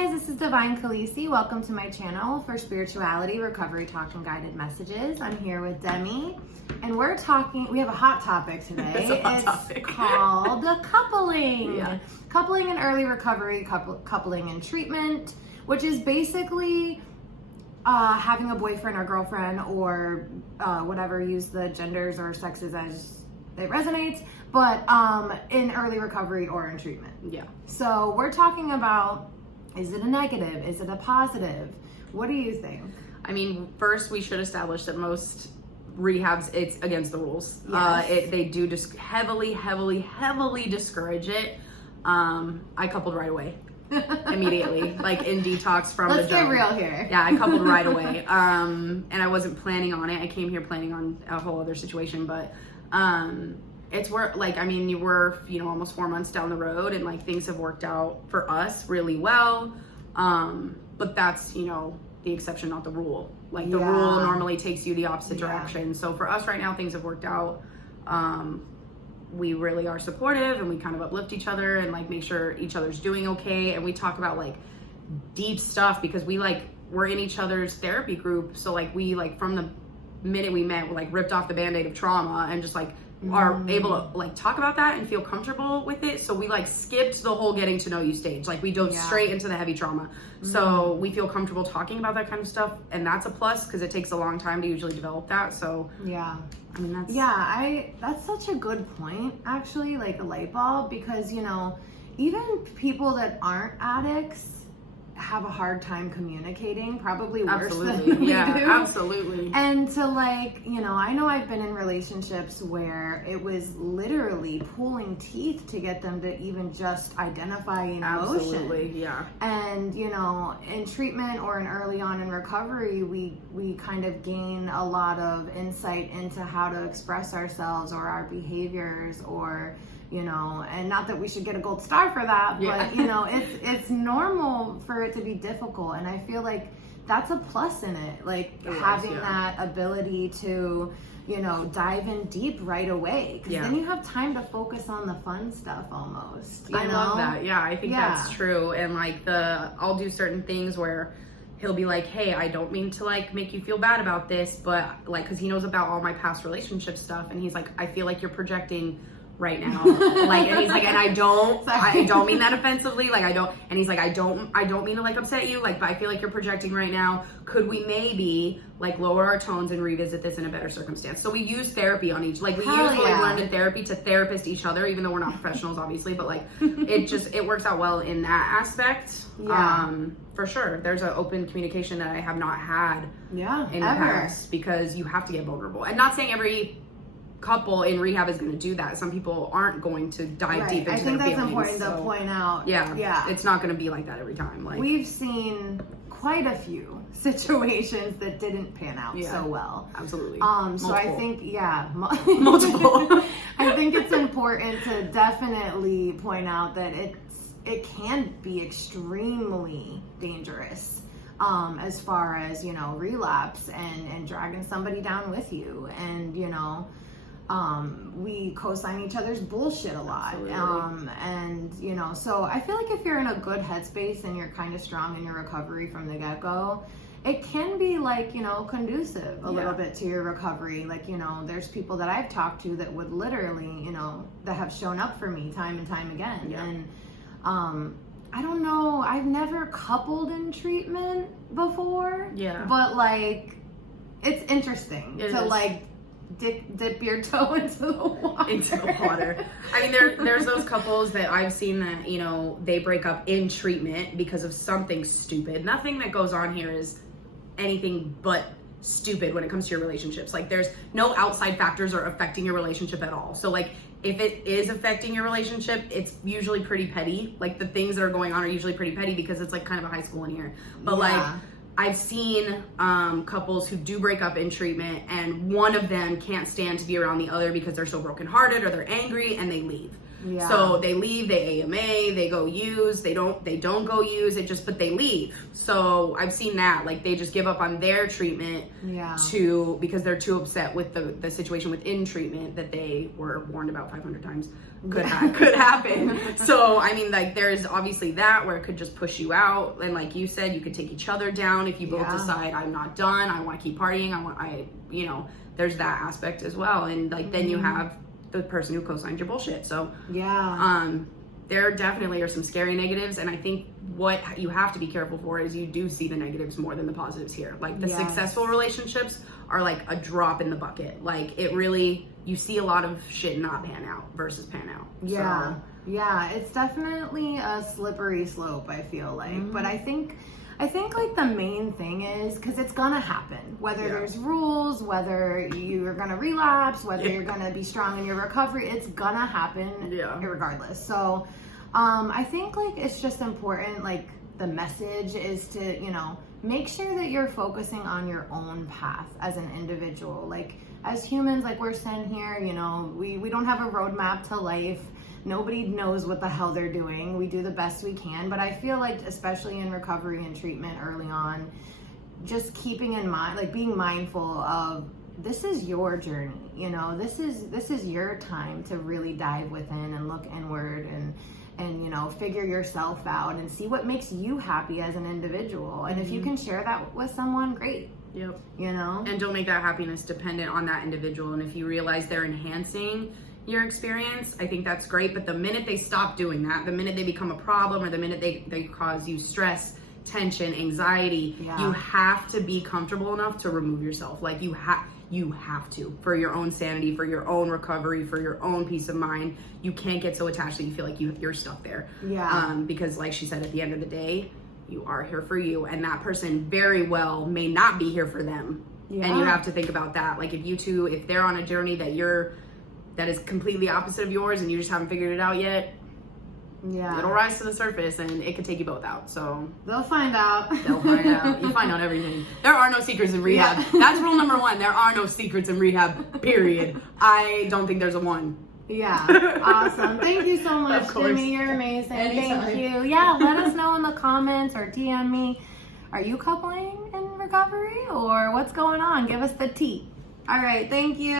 guys, this is Divine Khaleesi. Welcome to my channel for spirituality, recovery, talk, and guided messages. I'm here with Demi, and we have a hot topic today. It's called coupling. Yeah. Coupling in early recovery, coupling in treatment, which is basically having a boyfriend or girlfriend or whatever, use the genders or sexes as it resonates, but in early recovery or in treatment. Yeah. So we're talking about, is it a negative? Is it a positive? What do you think? I mean, first we should establish that most rehabs, it's against the rules. Yes. They do just heavily discourage it. I coupled right away. Immediately, like in detox from Let's the jump. get real here. Yeah, I coupled right away. And I wasn't planning on it. I came here planning on a whole other situation, but it's where, like, I mean, you were, almost 4 months down the road, and like things have worked out for us really well. But that's, the exception, not the rule. Like the rule normally takes you the opposite direction. So for us right now, things have worked out. We really are supportive, and we kind of uplift each other and like make sure each other's doing okay. And we talk about like deep stuff because we're in each other's therapy group. So like from the minute we met, we like ripped off the band-aid of trauma and just like are able to like talk about that and feel comfortable with it. So we like skipped the whole getting to know you stage. Like we dove straight into the heavy trauma. So we feel comfortable talking about that kind of stuff, and that's a plus because it takes a long time to usually develop that. So yeah, I mean that's such a good point, actually, like a light bulb, because even people that aren't addicts have a hard time communicating, probably worse than we do. Absolutely. And to I know I've been in relationships where it was literally pulling teeth to get them to even just identify an emotion. Absolutely, yeah. And in treatment or in early on in recovery, we kind of gain a lot of insight into how to express ourselves or our behaviors, or and not that we should get a gold star for that, but it's normal for it to be difficult. And I feel like that's a plus in it, like having that ability to, dive in deep right away. Because then you have time to focus on the fun stuff almost. I love that. Yeah, I think that's true. And like I'll do certain things where he'll be like, hey, I don't mean to like make you feel bad about this, but like, cause he knows about all my past relationship stuff. And he's like, I feel like you're projecting right now. Like, and he's like, and I don't mean that offensively. Like and he's like, I don't mean to like upset you. Like, but I feel like you're projecting right now. Could we maybe like lower our tones and revisit this in a better circumstance? So we use therapy on each, like we use what we learned in therapy to therapist each other, even though we're not professionals, obviously, but like it works out well in that aspect. For sure. There's an open communication that I have not had in the past, because you have to get vulnerable. And not saying every couple in rehab is going to do that. Some people aren't going to dive deep into their feelings. I think that's important to point out. Yeah. It's not going to be like that every time. Like, we've seen quite a few situations that didn't pan out so well. Absolutely. So I think multiple. I think it's important to definitely point out that it can be extremely dangerous as far as relapse and dragging somebody down with you. And we co-sign each other's bullshit a lot. So I feel like if you're in a good headspace and you're kind of strong in your recovery from the get-go, it can be like, conducive a little bit to your recovery. Like, there's people that I've talked to that would literally, that have shown up for me time and time again. And I don't know, I've never coupled in treatment before. But like, it's interesting to dip your toe into the water. I mean, there's those couples that I've seen that, they break up in treatment because of something stupid. Nothing that goes on here is anything but stupid when it comes to your relationships. Like, there's no outside factors are affecting your relationship at all. So like, if it is affecting your relationship, it's usually pretty petty. Like, the things that are going on are usually pretty petty because it's like kind of a high school in here. But like, I've seen couples who do break up in treatment, and one of them can't stand to be around the other because they're so brokenhearted or they're angry, and they leave. Yeah. So they leave, they AMA, they go use, they don't go use it, but they leave. So I've seen that, like they just give up on their treatment because they're too upset with the situation within treatment that they were warned about 500 times could happen. So I mean, like there's obviously that where it could just push you out, and like you said, you could take each other down if you both decide I'm not done, I want to keep partying, there's that aspect as well. And like then you have the person who co-signs your bullshit. So there definitely are some scary negatives, and I think what you have to be careful for is you do see the negatives more than the positives here. Like the successful relationships are like a drop in the bucket. Like it really, you see a lot of shit not pan out versus pan out. Yeah. So. Yeah, it's definitely a slippery slope, I feel like. But I think like the main thing is, because it's gonna happen, whether there's rules, whether you're gonna relapse, whether you're gonna be strong in your recovery, it's gonna happen regardless. So I think like it's just important, like the message is to, make sure that you're focusing on your own path as an individual. Like as humans, like we're sent here, we don't have a roadmap to life. Nobody knows what the hell they're doing. We do the best we can, but I feel like especially in recovery and treatment early on, just keeping in mind, like being mindful of this is your journey, this is your time to really dive within and look inward and figure yourself out and see what makes you happy as an individual. And if you can share that with someone, great. Yep. And don't make that happiness dependent on that individual. And if you realize they're enhancing your experience, I think that's great. But the minute they stop doing that, the minute they become a problem, or the minute they cause you stress, tension, anxiety, you have to be comfortable enough to remove yourself. Like you have to, for your own sanity, for your own recovery, for your own peace of mind. You can't get so attached that you feel like you're stuck there. Because like she said, at the end of the day, you are here for you, and that person very well may not be here for them. And you have to think about that. Like if they're on a journey that is completely opposite of yours and you just haven't figured it out yet, it'll rise to the surface and it could take you both out. So they'll find out. You find out everything. There are no secrets in rehab. That's rule number 1. There are no secrets in rehab, period. I don't think there's a one. Awesome. Thank you so much, Demi. You're amazing. Anytime. Thank you. Let us know in the comments or DM me. Are you coupling in recovery or what's going on? Give us the tea. All right. Thank you.